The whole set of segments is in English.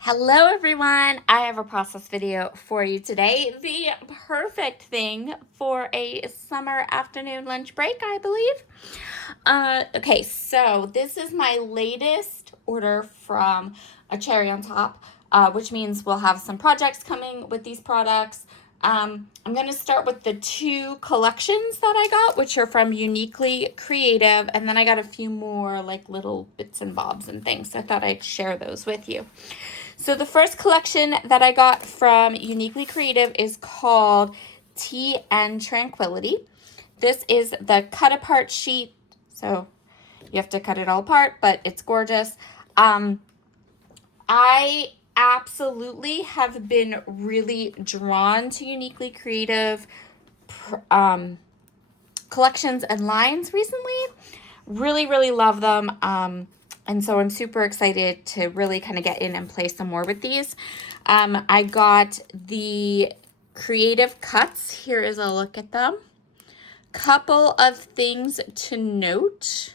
Hello everyone, I have a process video for you today. The perfect thing for a summer afternoon lunch break, I believe. Okay, so this is my latest order from a cherry on top, which means we'll have some projects coming with these products. I'm going to start with the two collections that I got, which are from Uniquely Creative, and then I got a few more like little bits and bobs and things. So I thought I'd share those with you. So the first collection that I got from Uniquely Creative is called Tea and Tranquility. This is the cut apart sheet. So you have to cut it all apart, but it's gorgeous. I absolutely have been really drawn to Uniquely Creative collections and lines recently. Really, really love them. And so I'm super excited to really kind of get in and play some more with these. I got the creative cuts. Here is a look at them. Couple of things to note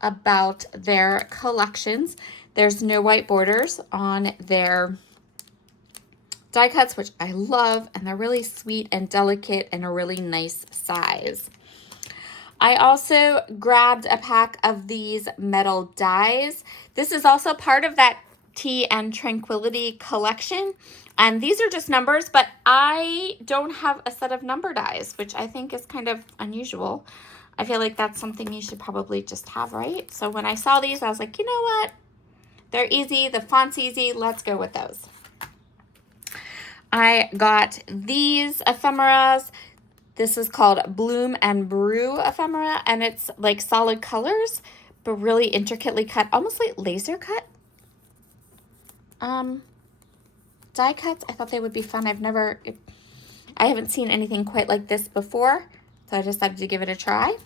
about their collections. There's no white borders on their die cuts, which I love, and they're really sweet and delicate and a really nice size. I also grabbed a pack of these metal dies. This is also part of that Tea and Tranquility collection. And these are just numbers, but I don't have a set of number dies, which I think is kind of unusual. I feel like that's something you should probably just have, right? So when I saw these, I was like, you know what? They're easy, the font's easy, let's go with those. I got these ephemeras. This is called Bloom and Brew ephemera, and it's like solid colors, but really intricately cut, almost like laser cut. Die cuts, I thought they would be fun. I haven't seen anything quite like this before, so I decided to give it a try.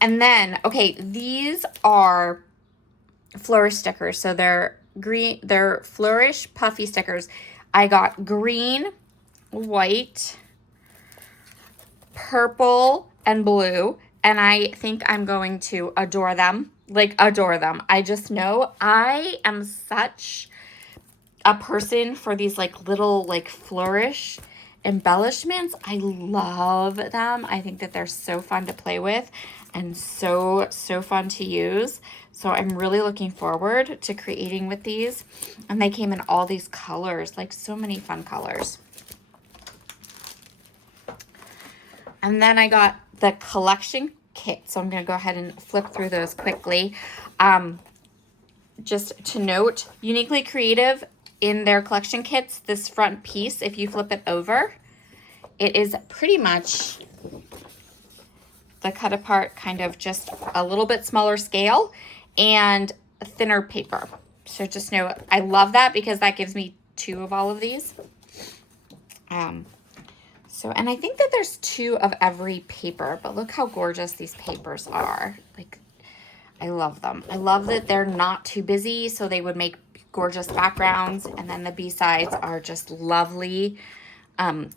And then, okay, these are flourish stickers. So they're green, they're flourish puffy stickers. I got green, white, purple, and blue, and I think I'm going to adore them. Like, adore them. I just know I am such a person for these like little like flourish embellishments. I love them. I think that they're so fun to play with and so fun to use. So I'm really looking forward to creating with these. And they came in all these colors, like so many fun colors. And then I got the collection kit. So I'm going to go ahead and flip through those quickly. Just to note, Uniquely Creative, in their collection kits, this front piece, if you flip it over, it is pretty much the cut apart, kind of just a little bit smaller scale and thinner paper. So just know, I love that because that gives me two of all of these. And I think that there's two of every paper, but look how gorgeous these papers are. Like, I love them. I love that they're not too busy, so they would make gorgeous backgrounds. And then the B-sides are just lovely,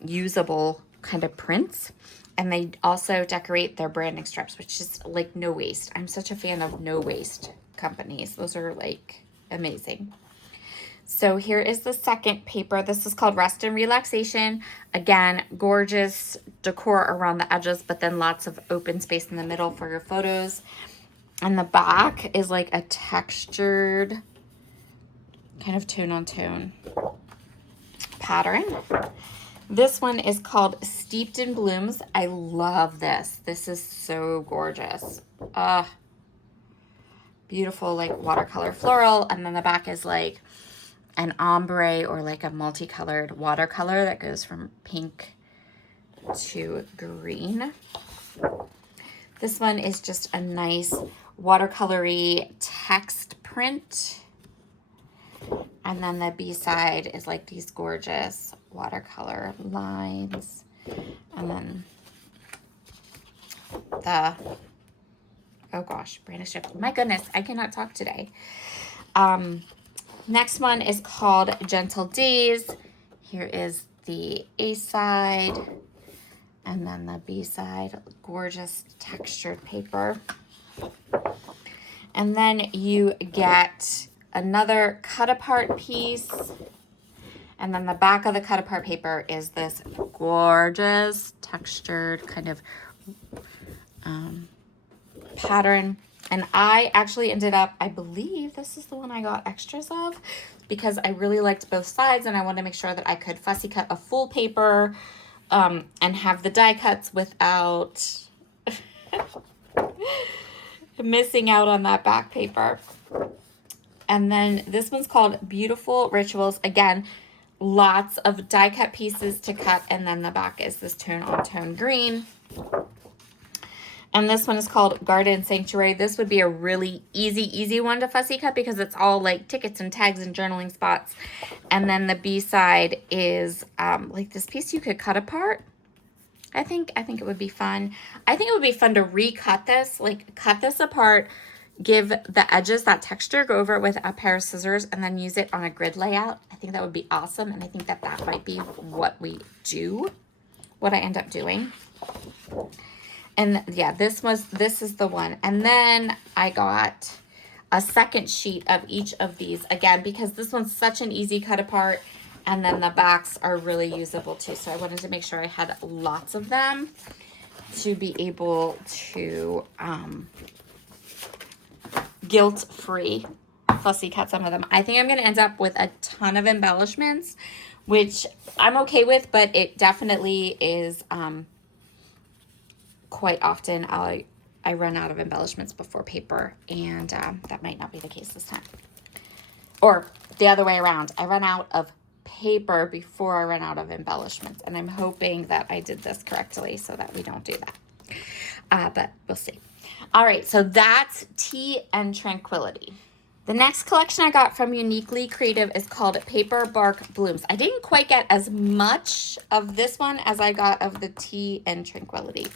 usable kind of prints. And they also decorate their branding strips, which is like no waste. I'm such a fan of no waste companies. Those are like amazing. So here is the second paper. This is called Rest and Relaxation. Again, gorgeous decor around the edges, but then lots of open space in the middle for your photos. And the back is like a textured kind of tone on tone pattern. This one is called Steeped in Blooms. I love this. This is so gorgeous. Beautiful, like watercolor floral. And then the back is like an ombre or like a multicolored watercolor that goes from pink to green. This one is just a nice watercolory text print. And then the B-side is like these gorgeous watercolor lines. And then the, oh gosh, branding strip. My goodness, I cannot talk today. Next one is called Gentle Days. Here is the A side and then the B side, gorgeous textured paper. And then you get another cut apart piece. And then the back of the cut apart paper is this gorgeous textured kind of pattern. And I actually ended up, I believe this is the one I got extras of because I really liked both sides and I wanted to make sure that I could fussy cut a full paper and have the die cuts without missing out on that back paper. And then this one's called Beautiful Rituals. Again, lots of die cut pieces to cut, and then the back is this tone on tone green. And this one is called Garden Sanctuary. This would be a really easy one to fussy cut because it's all like tickets and tags and journaling spots. And then the B side is like this piece you could cut apart. I think it would be fun. I think it would be fun to recut this, like cut this apart, give the edges that texture, go over it with a pair of scissors, and then use it on a grid layout. I think that would be awesome. And I think that that might be what we do, what I end up doing. And yeah, this is the one. And then I got a second sheet of each of these again, because this one's such an easy cut apart. And then the backs are really usable too. So I wanted to make sure I had lots of them to be able to guilt-free fussy cut some of them. I think I'm going to end up with a ton of embellishments, which I'm okay with, but it definitely is quite often I run out of embellishments before paper, and that might not be the case this time. Or the other way around. I run out of paper before I run out of embellishments, and I'm hoping that I did this correctly so that we don't do that. But we'll see. All right, so that's Tea and Tranquility. The next collection I got from Uniquely Creative is called Paper Bark Blooms. I didn't quite get as much of this one as I got of the Tea and Tranquility.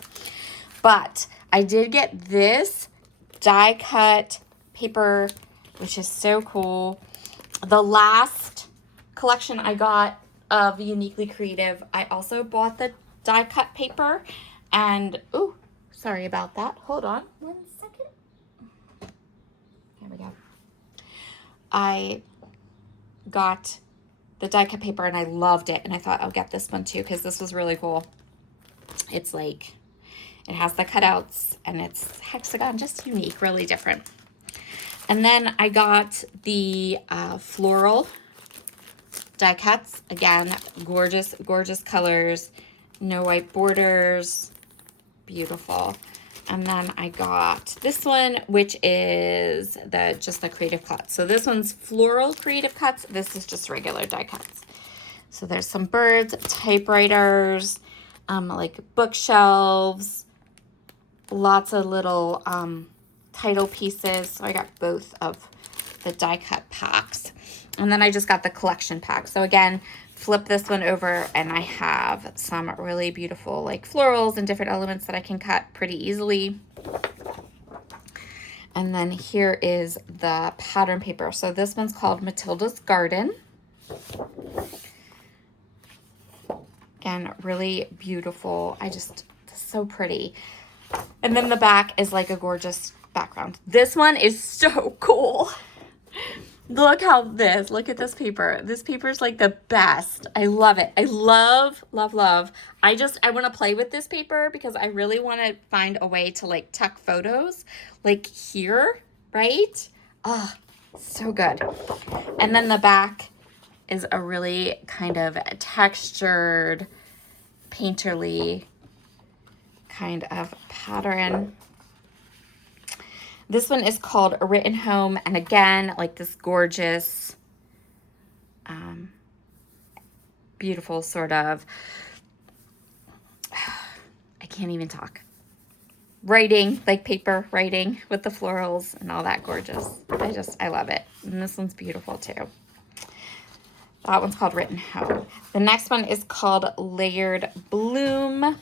But I did get this die cut paper, which is so cool. The last collection I got of Uniquely Creative, I also bought the die cut paper. And, ooh, sorry about that. Hold on 1 second. There we go. I got the die cut paper and I loved it. And I thought I'll get this one too because this was really cool. It's like, it has the cutouts and it's hexagon, just unique, really different. And then I got the floral die cuts. Again, gorgeous, gorgeous colors. No white borders. Beautiful. And then I got this one, which is just the creative cuts. So this one's floral creative cuts. This is just regular die cuts. So there's some birds, typewriters, like bookshelves, lots of little title pieces. So I got both of the die cut packs. And then I just got the collection pack. So again, flip this one over and I have some really beautiful like florals and different elements that I can cut pretty easily. And then here is the pattern paper. So this one's called Matilda's Garden. Again, really beautiful. So pretty. And then the back is like a gorgeous background. This one is so cool. Look at this paper. This paper is like the best. I love it. I love, love, love. I want to play with this paper because I really want to find a way to like tuck photos like here, right? Oh, so good. And then the back is a really kind of textured, painterly kind of pattern. This one is called Written Home, and again, like this gorgeous, beautiful sort of, I can't even talk. Writing, like paper writing with the florals and all that gorgeous. I love it. And this one's beautiful too. That one's called Written Home. The next one is called Layered Bloom.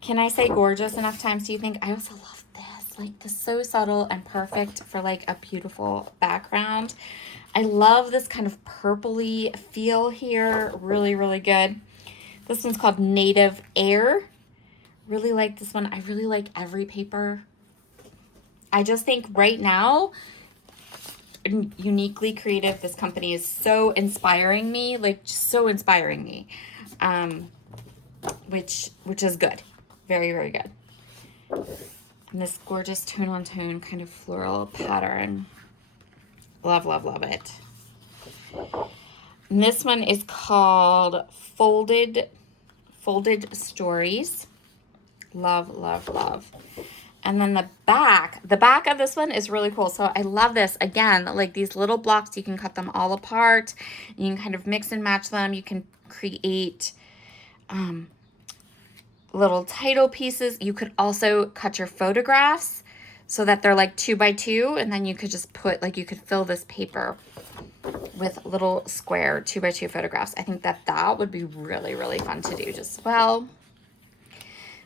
Can I say gorgeous enough times, do you think? I also love this. Like, this is so subtle and perfect for like a beautiful background. I love this kind of purpley feel here. Really, really good. This one's called Native Air. Really like this one. I really like every paper. I just think right now, Uniquely Creative. This company is so inspiring me, like so inspiring me, which is good. Very, very good. And this gorgeous tone on tone kind of floral pattern. Love, love, love it. And this one is called Folded Stories. Love, love, love. And then the back of this one is really cool. So I love this. Again, like these little blocks, you can cut them all apart. You can kind of mix and match them. You can create little title pieces. You could also cut your photographs so that they're like 2 by 2, and then you could just put, like, you could fill this paper with little square 2 by 2 photographs. I think that would be really, really fun to do just well.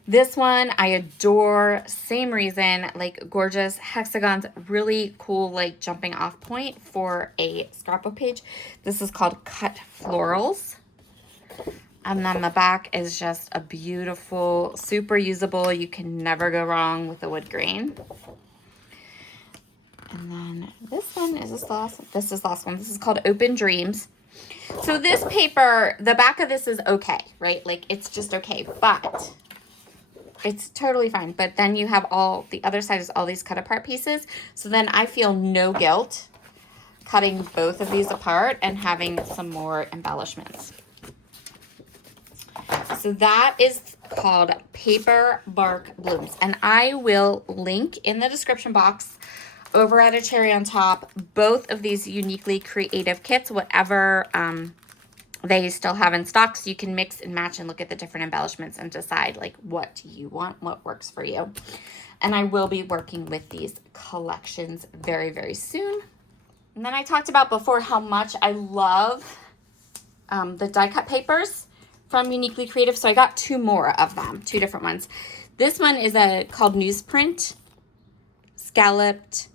This one I adore, same reason, like gorgeous hexagons, really cool, like jumping off point for a scrapbook page. This is called Cut Florals. And then the back is just a beautiful, super usable. You can never go wrong with the wood grain. And then this one, is this the last one? This is the last one. This is called Open Dreams. So this paper, the back of this is okay, right? Like it's just okay, but it's totally fine. But then you have all, the other side is all these cut apart pieces. So then I feel no guilt cutting both of these apart and having some more embellishments. So that is called Paper Bark Blooms. And I will link in the description box over at A Cherry on Top both of these Uniquely Creative kits, whatever they still have in stock. So you can mix and match and look at the different embellishments and decide like what you want, what works for you. And I will be working with these collections very, very soon. And then I talked about before how much I love the die cut papers from Uniquely Creative. So I got 2 more of them, 2 different ones. This one is called Newsprint Scalloped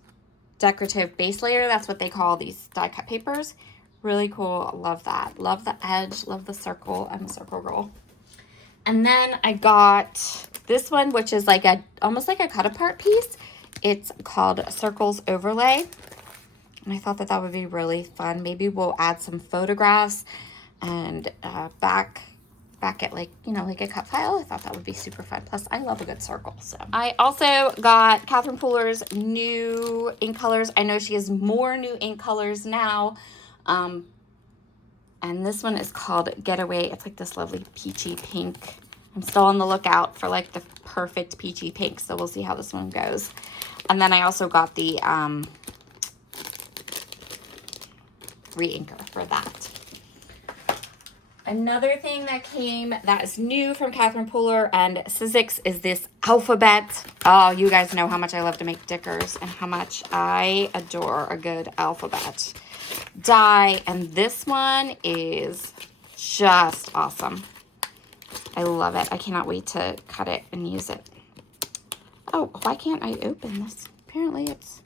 Decorative Base Layer. That's what they call these die cut papers. Really cool. Love that. Love the edge. Love the circle. I'm a circle girl. And then I got this one, which is like almost like a cut apart piece. It's called Circles Overlay. And I thought that would be really fun. Maybe we'll add some photographs and back it like, you know, like a cut file. I thought that would be super fun. Plus, I love a good circle. So I also got Catherine Pooler's new ink colors. I know she has more new ink colors now. And this one is called Getaway. It's like this lovely peachy pink. I'm still on the lookout for like the perfect peachy pink. So we'll see how this one goes. And then I also got the re-inker for that. Another thing that came that is new from Catherine Pooler and Sizzix is this alphabet. Oh, you guys know how much I love to make dickers and how much I adore a good alphabet die. And this one is just awesome. I love it. I cannot wait to cut it and use it. Oh, why can't I open this? Apparently it's...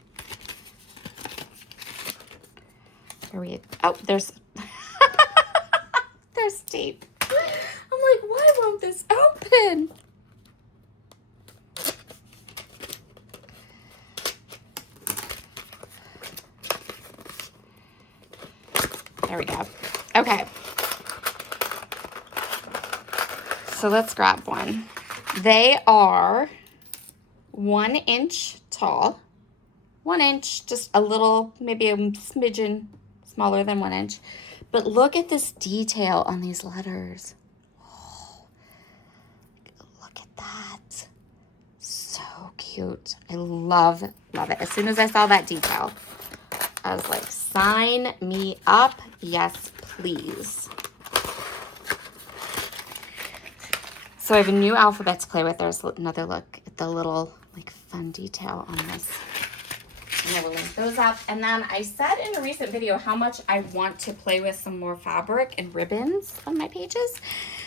Oh, there's... There's tape. I'm like, why won't this open? There we go. Okay. So let's grab one. They are 1 inch tall. 1 inch, just a little, maybe a smidgen smaller than 1 inch. But look at this detail on these letters. Oh, look at that. So cute. I love it. As soon as I saw that detail, I was like, sign me up. Yes, please. So I have a new alphabet to play with. There's another look at the little like fun detail on this. And I will link those up. And then I said in a recent video how much I want to play with some more fabric and ribbons on my pages.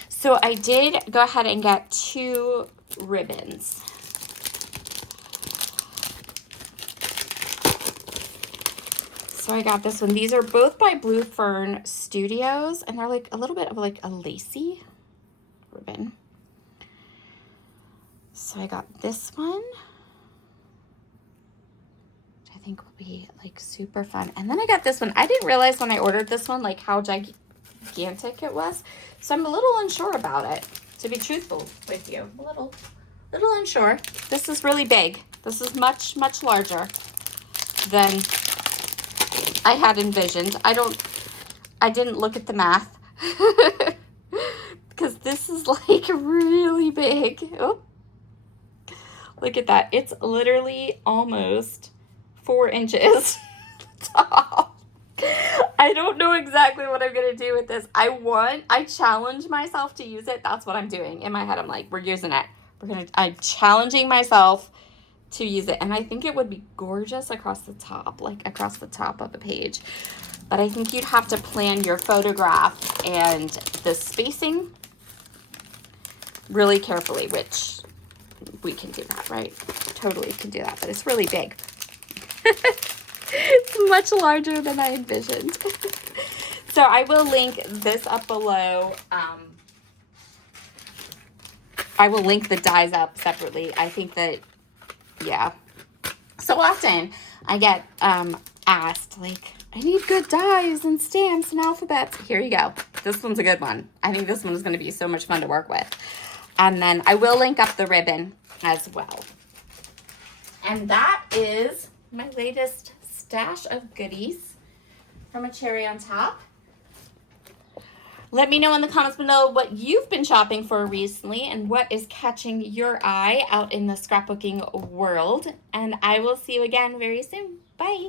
So I did go ahead and get 2 ribbons. So I got this one. These are both by Blue Fern Studios, and they're like a little bit of like a lacy ribbon. So I got this one. I think will be like super fun. And then I got this one. I didn't realize when I ordered this one, like how gigantic it was. So I'm a little unsure about it, to be truthful with you. A little unsure. This is really big. This is much, much larger than I had envisioned. I didn't look at the math because this is like really big. Oh, look at that. It's literally almost 4 inches tall. I don't know exactly what I'm going to do with this. I challenge myself to use it. That's what I'm doing. In my head, I'm like, we're using it. I'm challenging myself to use it. And I think it would be gorgeous across the top, like across the top of a page. But I think you'd have to plan your photograph and the spacing really carefully, which we can do that, right? Totally can do that, but it's really big. It's much larger than I envisioned. So I will link this up below. I will link the dies up separately. I think that, yeah. So often I get asked, like, I need good dies and stamps and alphabets. Here you go. This one's a good one. I think this one is going to be so much fun to work with. And then I will link up the ribbon as well. And that is my latest stash of goodies from A Cherry on Top. Let me know in the comments below what you've been shopping for recently and what is catching your eye out in the scrapbooking world. And I will see you again very soon. Bye.